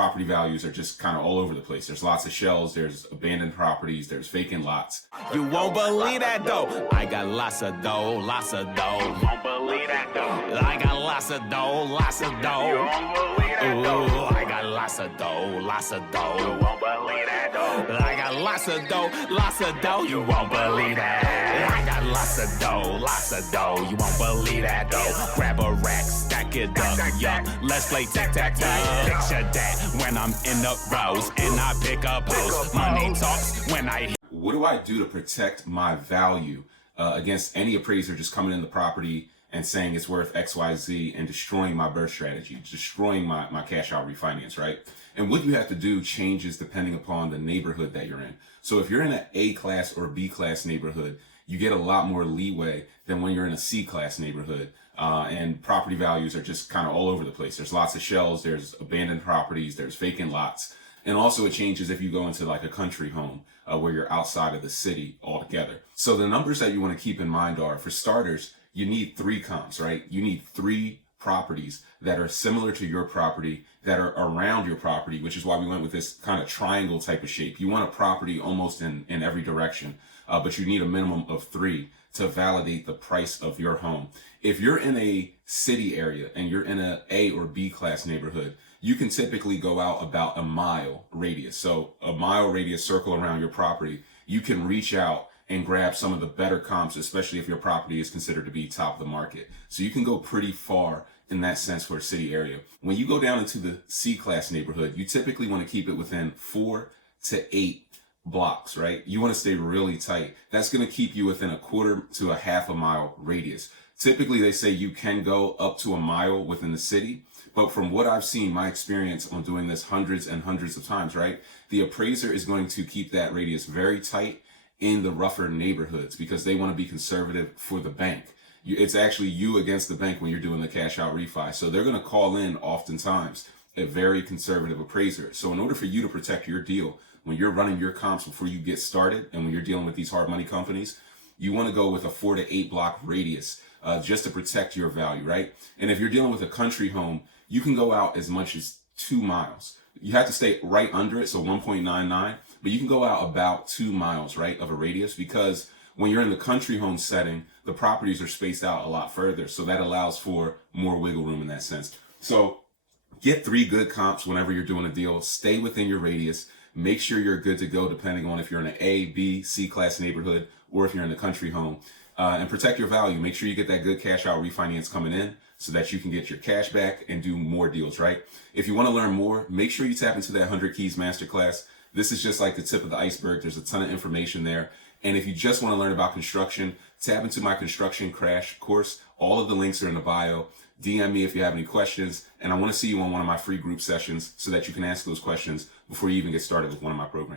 property values are just kind of all over the place. There's lots of shells, there's abandoned properties, there's vacant lots. You won't believe that though. I got lots of dough, lots of dough. You won't believe that though. I got lots of dough, lots of dough. You won't believe that though. I got lots of dough, lots of dough. You won't believe that though. I got lots of dough, lots of dough. You won't believe that. I got lots of dough, lots of dough. You won't believe that though. Grab a rack, stack it up, yup. Let's play tic-tac-toe. Picture that when I'm in the rows and I pick up hoes. Money talks when I. What do I do to protect my value against any appraiser just coming in the property and saying it's worth XYZ and destroying my BRRRR strategy, destroying my cash out refinance, right? And what you have to do changes depending upon the neighborhood that you're in. So if you're in an A class or B class neighborhood, you get a lot more leeway than when you're in a C class neighborhood. And property values are just kind of all over the place. There's lots of shells, there's abandoned properties, there's vacant lots. And also it changes if you go into like a country home where you're outside of the city altogether. So the numbers that you want to keep in mind are, for starters, you need 3 comps, right? You need 3 properties that are similar to your property, that are around your property, which is why we went with this kind of triangle type of shape. You want a property almost in every direction, but you need a minimum of 3 to validate the price of your home. If you're in a city area and you're in a A or B class neighborhood, you can typically go out about a mile radius. So a mile radius circle around your property, you can reach out and grab some of the better comps, especially if your property is considered to be top of the market. So you can go pretty far in that sense for a city area. When you go down into the C class neighborhood, you typically want to keep it within 4 to 8 blocks, right? You want to stay really tight. That's going to keep you within a quarter to a half a mile radius. Typically, they say you can go up to a mile within the city. But from what I've seen, my experience on doing this hundreds and hundreds of times, right? The appraiser is going to keep that radius very tight in the rougher neighborhoods because they want to be conservative for the bank. It's actually you against the bank when you're doing the cash out refi. So they're going to call in oftentimes a very conservative appraiser. So in order for you to protect your deal, when you're running your comps before you get started and when you're dealing with these hard money companies, you want to go with a 4 to 8 block radius just to protect your value, right? And if you're dealing with a country home, you can go out as much as 2 miles. You have to stay right under it, so 1.99, but you can go out about 2 miles, right, of a radius, because when you're in the country home setting, the properties are spaced out a lot further, so that allows for more wiggle room in that sense. So get 3 good comps whenever you're doing a deal. Stay within your radius. Make sure you're good to go depending on if you're in an A, B, C class neighborhood, or if you're in a country home. And protect your value. Make sure you get that good cash out refinance coming in so that you can get your cash back and do more deals, right? If you want to learn more, make sure you tap into that 100 Keys Masterclass. This is just like the tip of the iceberg. There's a ton of information there. And if you just want to learn about construction, tap into my construction crash course. All of the links are in the bio. DM me if you have any questions. And I want to see you on one of my free group sessions so that you can ask those questions before you even get started with one of my programs.